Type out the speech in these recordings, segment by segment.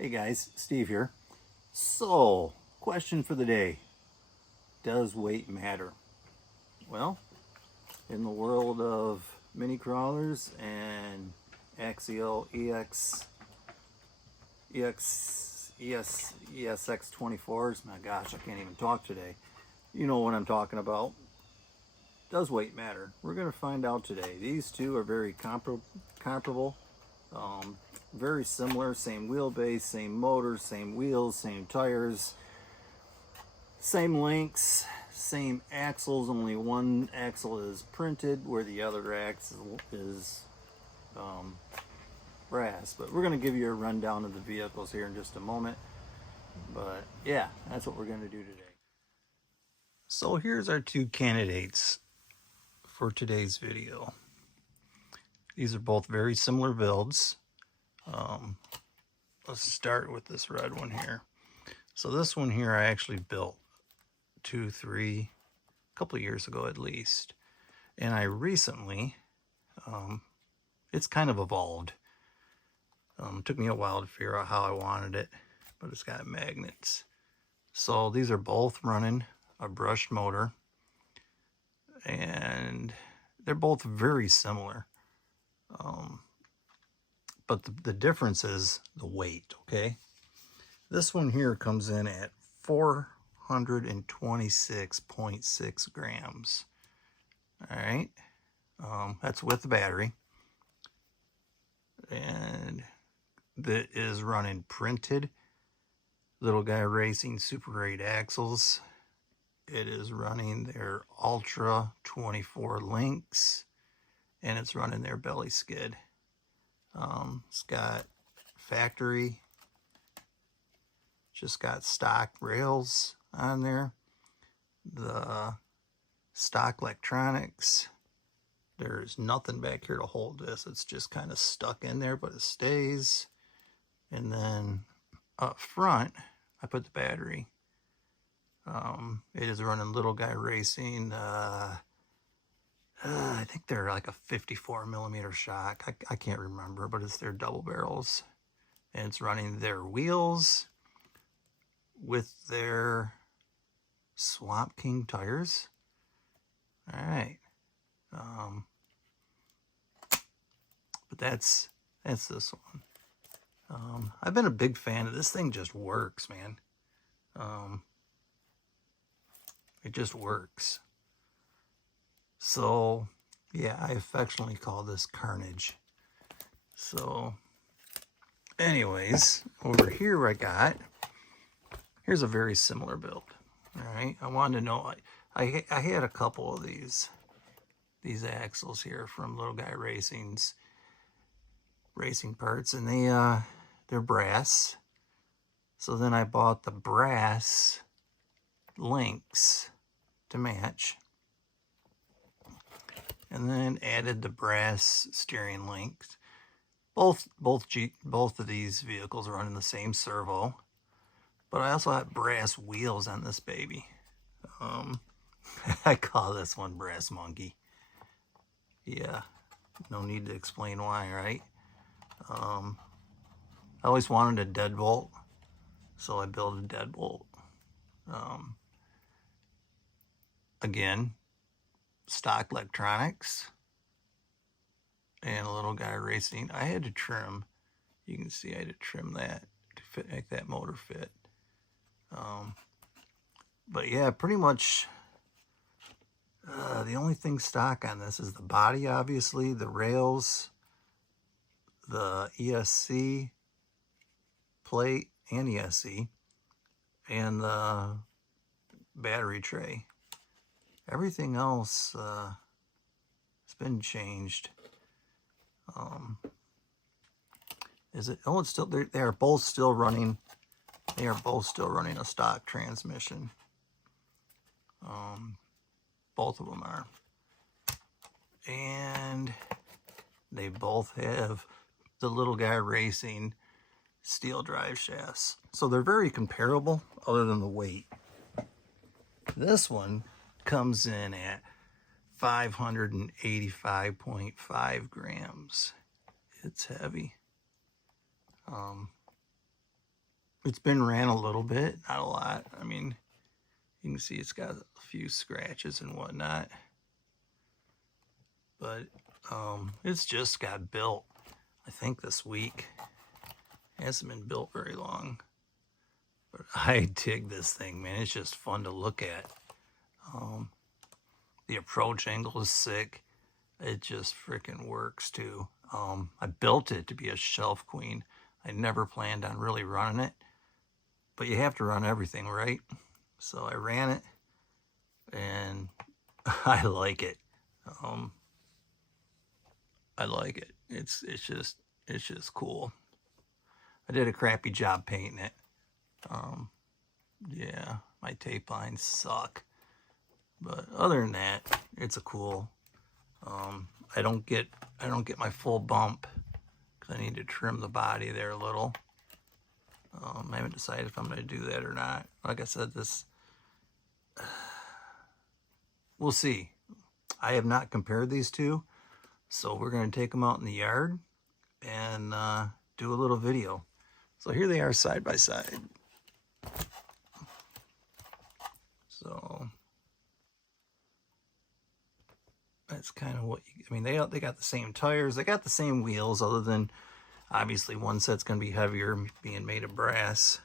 Hey guys, Steve here. So, question for the day. Does weight matter? Well, in the world of mini crawlers and axial ESX24s, my gosh, I can't even talk today. You know what I'm talking about. Does weight matter? We're going to find out today. These two are very comparable. Very similar, same wheelbase, same motors, same wheels, same tires, same lengths, same axles. Only one axle is printed where the other axle is brass. But we're going to give you a rundown of the vehicles here in just a moment. But yeah, that's what we're going to do today. So here's our two candidates for today's video. These are both very similar builds. Let's start with this red one here. So this one here I actually built a couple of years ago at least. And I recently, it's kind of evolved. It took me a while to figure out how I wanted it, but it's got magnets. So these are both running a brushed motor, and they're both very similar. But the difference is the weight, okay? This one here comes in at 426.6 grams. All right, that's with the battery. And that is running printed Little Guy Racing Super 8 axles. It is running their Ultra 24 links, and it's running their belly skid. It's got factory, just got stock rails on there, the stock electronics. There's nothing back here to hold this. It's just kind of stuck in there, but it stays. And then up front, I put the battery. It is running Little Guy Racing. I think they're like a 54 millimeter shock. I can't remember, but it's their double barrels. And it's running their wheels with their Swamp King tires. All right. But that's this one. I've been a big fan of this thing. Just works, man. It just works. So yeah, I affectionately call this Carnage. So anyways, over here here's a very similar build. All right, I wanted to know, I had a couple of these axles here from Little Guy Racing's racing parts, and they're brass. So then I bought the brass links to match, and then added the brass steering links. Both of these vehicles are running the same servo, but I also have brass wheels on this baby. I call this one Brass Monkey. Yeah, no need to explain why, right? I always wanted a deadbolt, so I built a deadbolt. Again, stock electronics and a Little Guy Racing. I had to trim, you can see I had to trim that to make that motor fit. But yeah, pretty much the only thing stock on this is the body, obviously, the rails, the ESC plate and ESC, and the battery tray. Everything else has been changed. Is it? Oh, it's still. They are both still running. They are both still running a stock transmission. Both of them are, and they both have the Little Guy Racing steel drive shafts. So they're very comparable, other than the weight. This one comes in at 585.5 grams. It's heavy. It's been ran a little bit, not a lot. I mean, you can see it's got a few scratches and whatnot. But it's just got built, I think, this week. It hasn't been built very long. But I dig this thing, man. It's just fun to look at. The approach angle is sick. It just freaking works too. I built it to be a shelf queen. I never planned on really running it, but you have to run everything, right? So I ran it, and I like it. I like it. It's just cool. I did a crappy job painting it. Yeah, my tape lines suck. But other than that, it's a cool. I don't get my full bump because I need to trim the body there a little. I haven't decided if I'm going to do that or not. Like I said, we'll see. I have not compared these two, so we're going to take them out in the yard and do a little video. So here they are side by side. So that's kind of what I mean, they got the same tires, they got the same wheels, other than obviously one set's going to be heavier, being made of brass.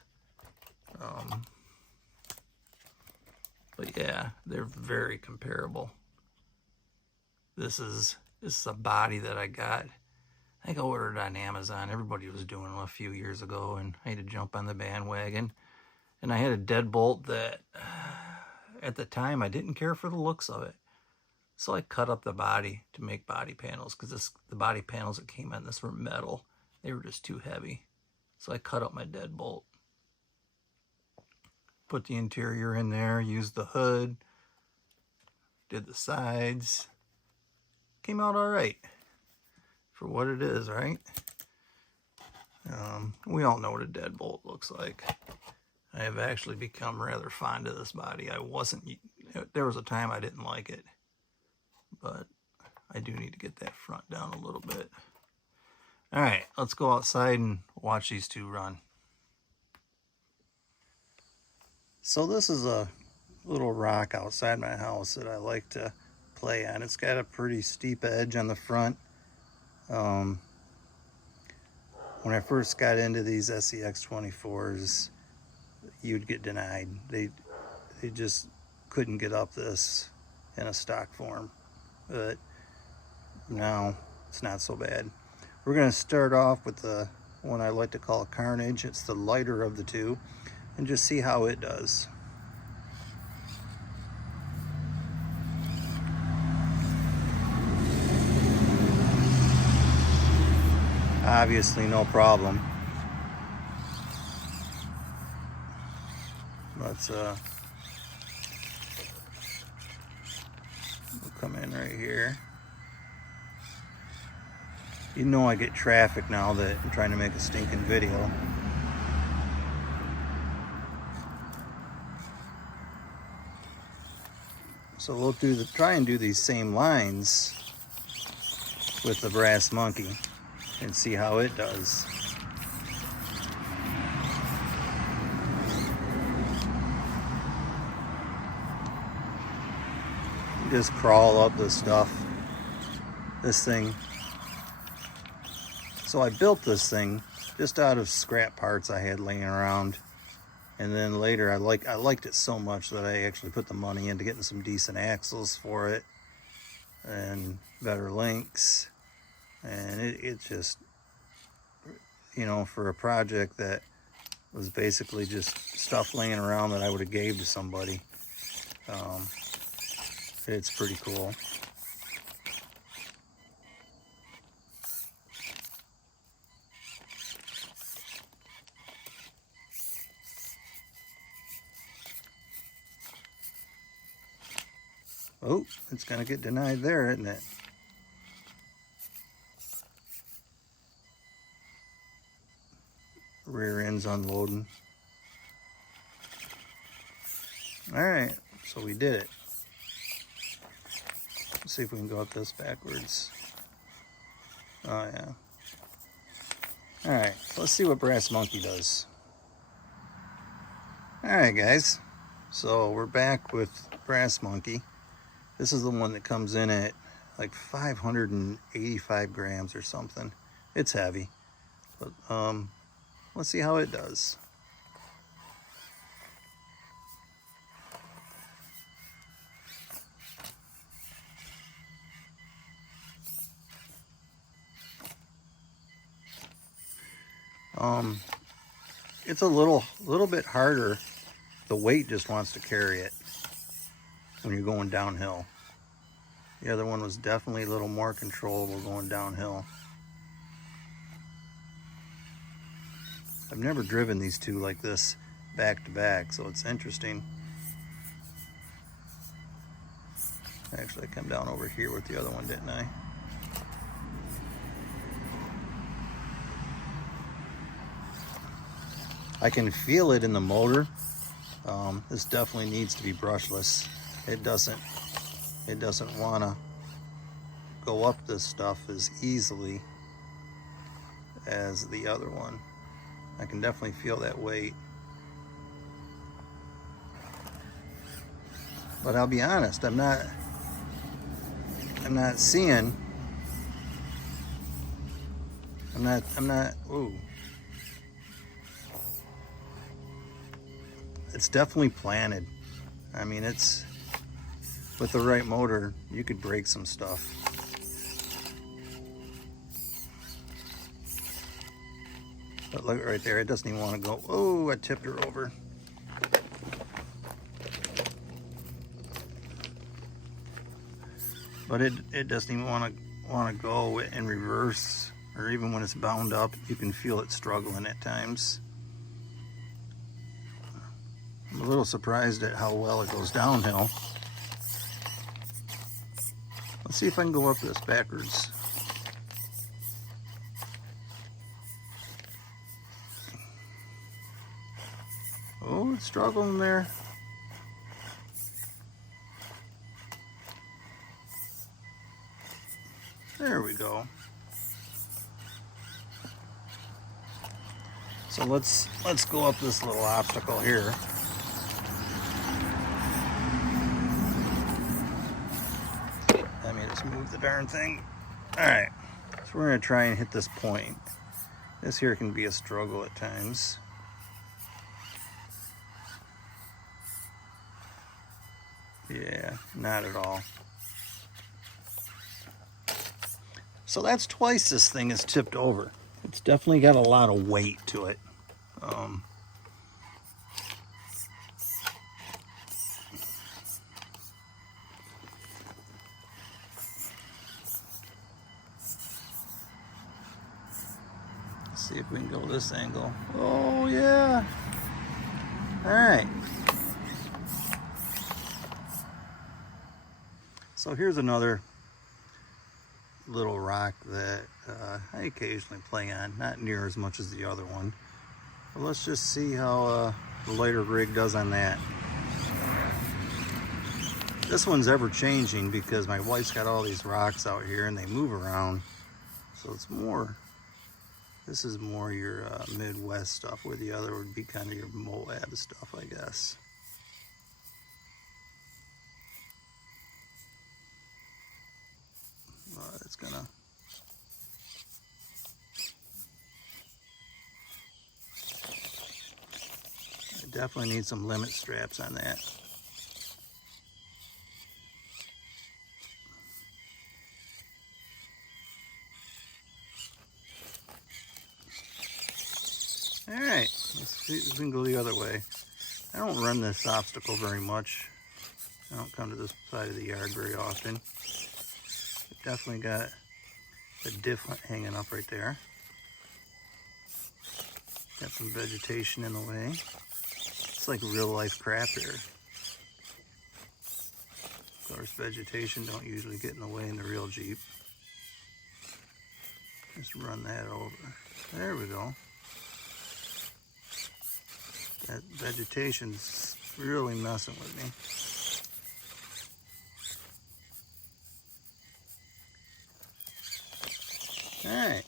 But yeah, they're very comparable. This is a body that I got. I think I ordered it on Amazon. Everybody was doing it a few years ago, and I had to jump on the bandwagon. And I had a deadbolt that, at the time, I didn't care for the looks of it. So I cut up the body to make body panels, because the body panels that came in this were metal. They were just too heavy. So I cut up my deadbolt. Put the interior in there, used the hood, did the sides. Came out all right for what it is, right? We all know what a deadbolt looks like. I have actually become rather fond of this body. There was a time I didn't like it, but I do need to get that front down a little bit. All right, let's go outside and watch these two run. So this is a little rock outside my house that I like to play on. It's got a pretty steep edge on the front. When I first got into these scx24s, you'd get denied. They just couldn't get up this in a stock form. But now it's not so bad. We're going to start off with the one I like to call Carnage. It's the lighter of the two, and just see how it does. Obviously no problem. Let's we'll come in right here. You know I get traffic now that I'm trying to make a stinking video. So we'll try and do these same lines with the brass monkey and see how it does. Just crawl up this stuff, this thing. So I built this thing just out of scrap parts I had laying around, and then later I liked it so much that I actually put the money into getting some decent axles for it and better links. And it just, you know, for a project that was basically just stuff laying around that I would have gave to somebody, it's pretty cool. Oh, it's gonna get denied there, isn't it? Rear end's unloading. All right, so we did it. Let's see if we can go up this backwards. Oh yeah. All right, let's see what Brass Monkey does. Alright guys, so we're back with Brass Monkey. This is the one that comes in at like 585 grams or something. It's heavy, but let's see how it does. It's a little bit harder. The weight just wants to carry it when you're going downhill. The other one was definitely a little more controllable going downhill. I've never driven these two like this back to back, so it's interesting. Actually, I come down over here with the other one, didn't I? I can feel it in the motor. This definitely needs to be brushless. It doesn't want to go up this stuff as easily as the other one. I can definitely feel that weight. But I'll be honest, I'm not seeing. Ooh. It's definitely planted. I mean, it's, with the right motor, you could break some stuff. But look right there, it doesn't even want to go. Oh, I tipped her over. But it doesn't even want to go in reverse, or even when it's bound up, you can feel it struggling at times. I'm a little surprised at how well it goes downhill. Let's see if I can go up this backwards. Oh, it's struggling there. There we go. So let's go up this little obstacle here. Let me just move the darn thing. All right, so we're gonna try and hit this point. This here can be a struggle at times. Yeah, not at all. So that's twice this thing is tipped over. It's definitely got a lot of weight to it. Let's see if we can go this angle. Oh yeah. All right. So here's another little rock that I occasionally play on, not near as much as the other one. But let's just see how the lighter rig does on that. This one's ever changing because my wife's got all these rocks out here and they move around. So it's more, this is more your Midwest stuff, where the other would be kind of your Moab stuff, I guess. It's gonna, I definitely need some limit straps on that. All right, let's see if we can go the other way. I don't run this obstacle very much. I don't come to this side of the yard very often. It definitely got a diff hanging up right there. Got some vegetation in the way. It's like real life crap here. Of course, vegetation don't usually get in the way in the real Jeep. Just run that over. There we go. That vegetation's really messing with me. All right.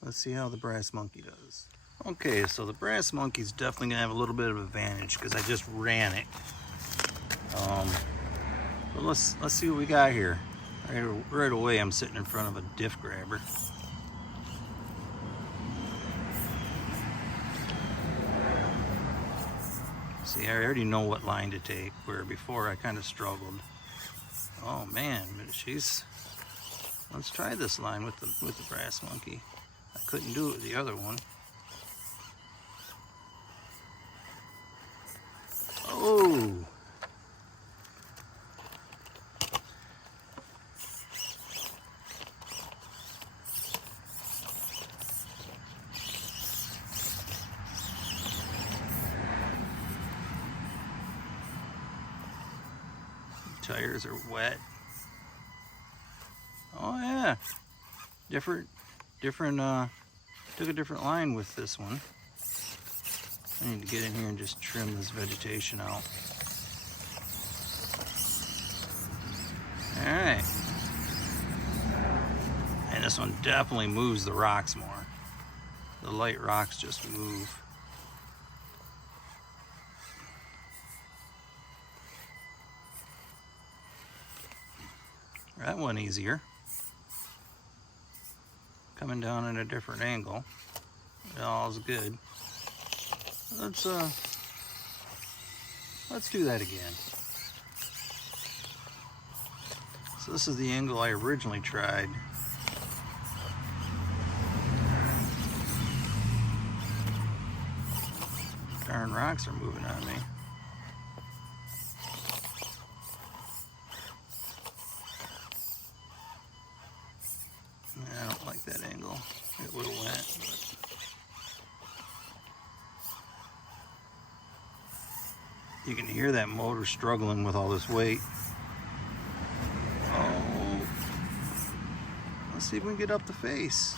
Let's see how the Brass Monkey does. Okay, so the brass monkey's definitely gonna have a little bit of advantage because I just ran it. But let's see what we got here. Right away, I'm sitting in front of a diff grabber. See, I already know what line to take, where before I kind of struggled. Oh man, let's try this line with the brass monkey. I couldn't do it with the other one. Oh! Tires are wet. Oh yeah, different. Took a different line with this one. I need to get in here and just trim this vegetation out. All right, and this one definitely moves the rocks more. The light rocks just move. That one easier. Coming down at a different angle. It all's good. Let's do that again. So this is the angle I originally tried. Darn rocks are moving on me. I don't like that angle. It would have went, but you can hear that motor struggling with all this weight. Oh, let's see if we can get up the face.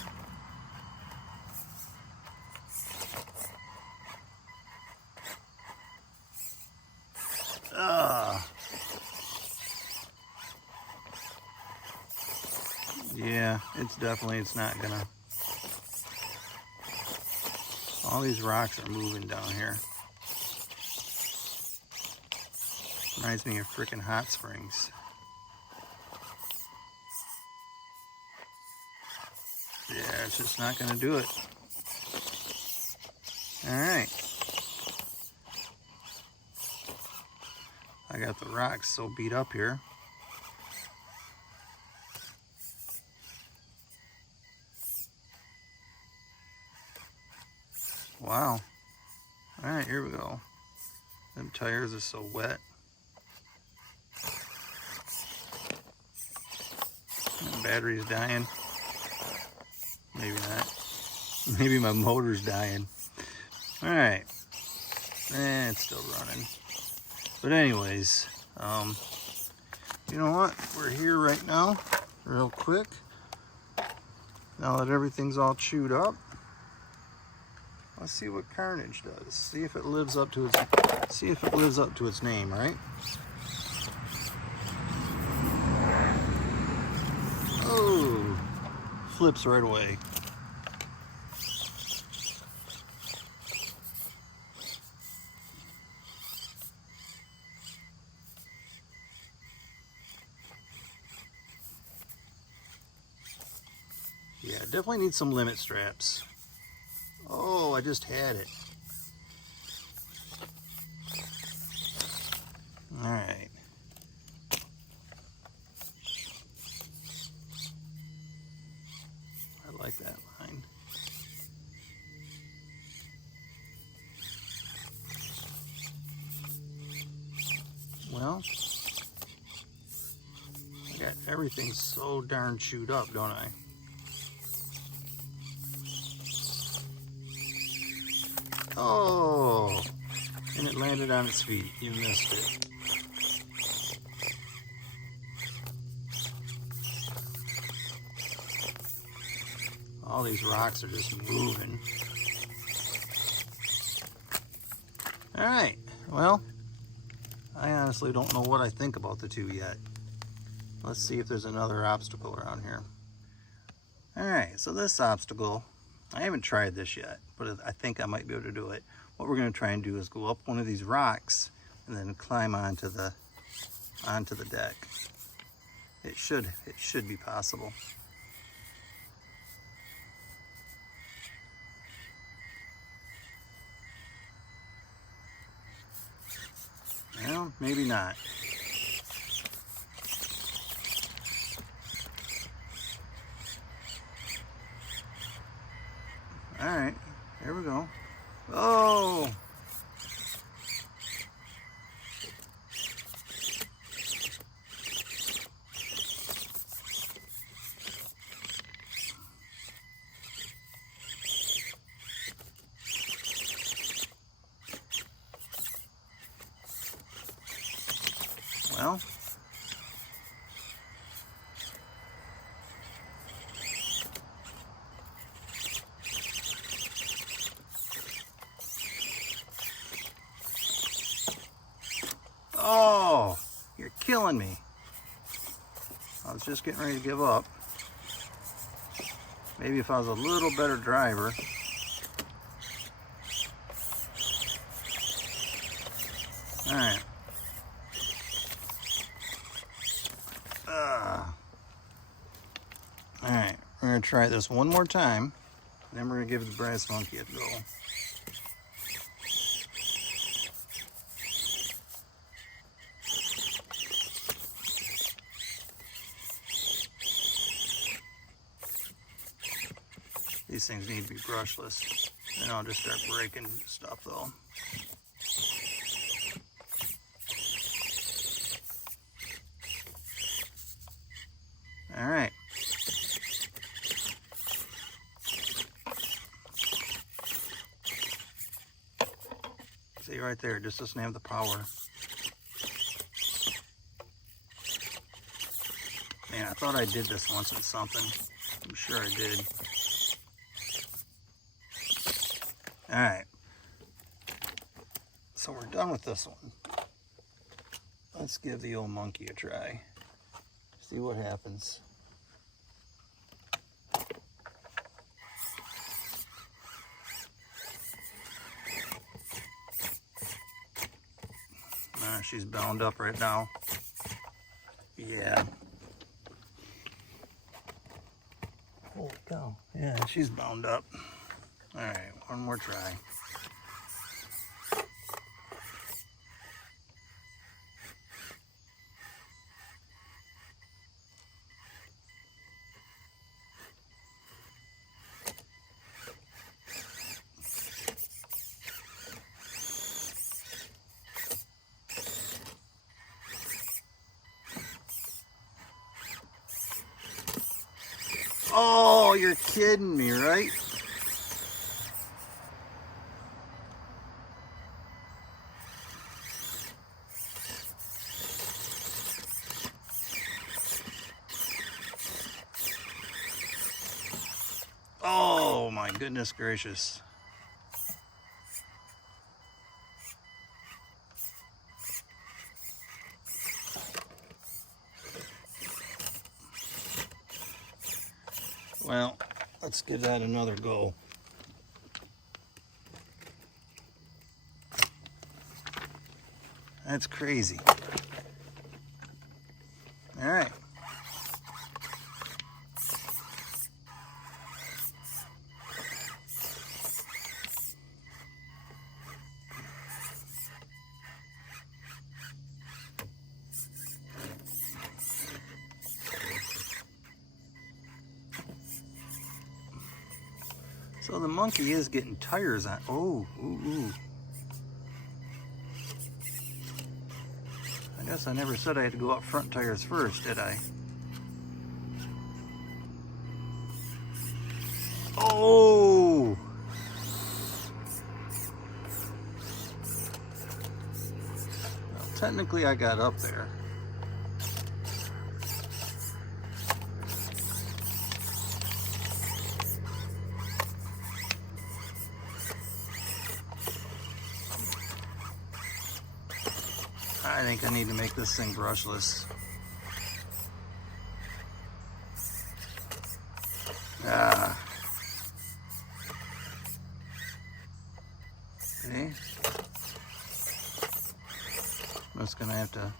Yeah, it's not gonna. All these rocks are moving down here. Reminds me of freaking hot springs. Yeah, it's just not gonna do it. All right. I got the rocks so beat up here. Wow. All right, here we go. Them tires are so wet. The battery's dying. Maybe not. Maybe my motor's dying. All right. It's still running. But anyways, you know what? We're here right now, real quick. Now that everything's all chewed up, let's see what Carnage does. See if it lives up to its name, right? Oh, flips right away. Yeah, definitely need some limit straps. Oh, I just had it. All right. I like that line. Well, I got everything so darn chewed up, don't I? Oh, and it landed on its feet. You missed it. All these rocks are just moving. All right, well, I honestly don't know what I think about the two yet. Let's see if there's another obstacle around here. All right, so this obstacle I haven't tried this yet, but I think I might be able to do it. What we're going to try and do is go up one of these rocks and then climb onto the deck. It should be possible. Well, maybe not. All right, here we go. Oh! Well, oh, you're killing me. I was just getting ready to give up. Maybe if I was a little better driver. All right. All right, we're gonna try this one more time, and then we're gonna give the brass monkey a go. These things need to be brushless. Then I'll just start breaking stuff though. All right. See right there, it just doesn't have the power. Man, I thought I did this once in something. I'm sure I did. All right. So we're done with this one. Let's give the old monkey a try. See what happens. She's bound up right now. Yeah. Holy cow. Yeah, she's bound up. All right, one more try. Oh, you're kidding me, right? Oh my goodness gracious. Well, let's give that another go. That's crazy. All right. So the monkey is getting tires on. Oh, ooh. I guess I never said I had to go up front tires first, did I? Oh! Well, technically I got up there. I think I need to make this thing brushless. Ah. See? I'm just gonna have to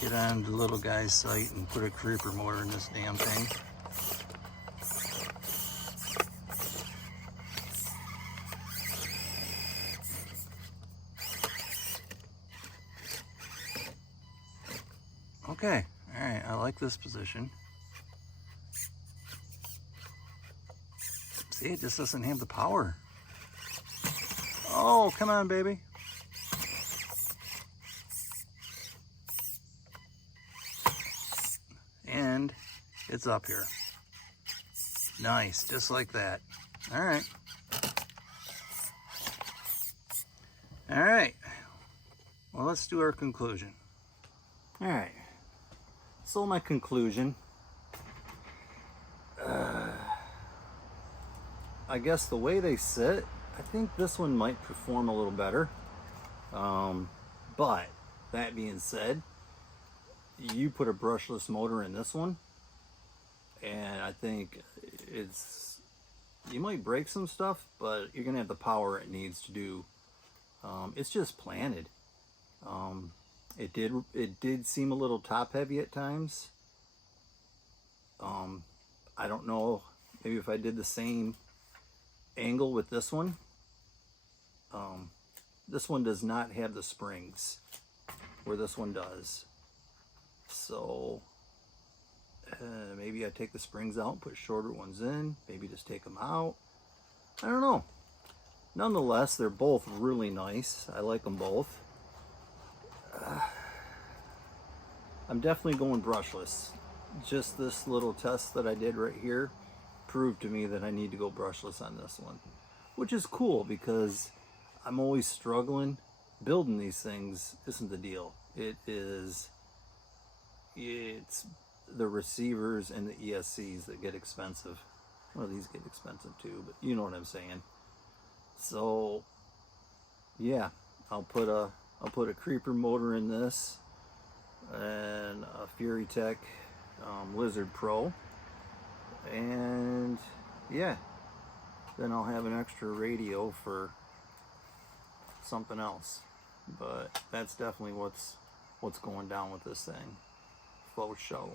get on the little guy's site and put a creeper motor in this damn thing. Okay, alright, I like this position. See, it just doesn't have the power. Oh, come on, baby. And it's up here. Nice, just like that. Alright. Alright. Well, let's do our conclusion. Alright. So my conclusion, I guess the way they sit, I think this one might perform a little better. But that being said, you put a brushless motor in this one, and I think you might break some stuff, but you're gonna have the power it needs to do. It's just planted. It did seem a little top heavy at times. I don't know, maybe if I did the same angle with this one. This one does not have the springs where this one does. So maybe I take the springs out and put shorter ones in, maybe just take them out. I don't know. Nonetheless, they're both really nice. I like them both. I'm definitely going brushless. Just this little test that I did right here proved to me that I need to go brushless on this one, which is cool because I'm always struggling. Building these things isn't the deal. It's the receivers and the ESCs that get expensive. Well, these get expensive too, but you know what I'm saying. So yeah, I'll put a creeper motor in this and a Fury Tech Lizard Pro, and yeah, then I'll have an extra radio for something else. But that's definitely what's going down with this thing. Faux show.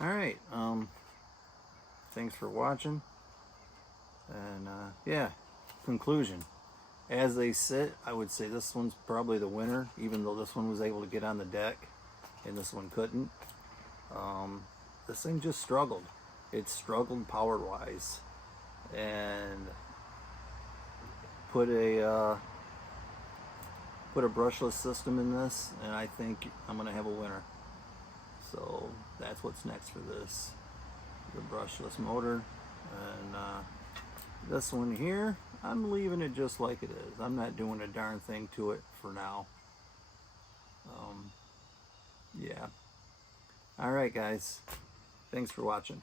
Alright, thanks for watching, and yeah, conclusion. As they sit, I would say this one's probably the winner, even though this one was able to get on the deck and this one couldn't. This thing just struggled. It struggled power-wise, and put a brushless system in this, and I think I'm gonna have a winner. So that's what's next for this, the brushless motor. And this one here, I'm leaving it just like it is. I'm not doing a darn thing to it for now. Yeah. All right, guys. Thanks for watching.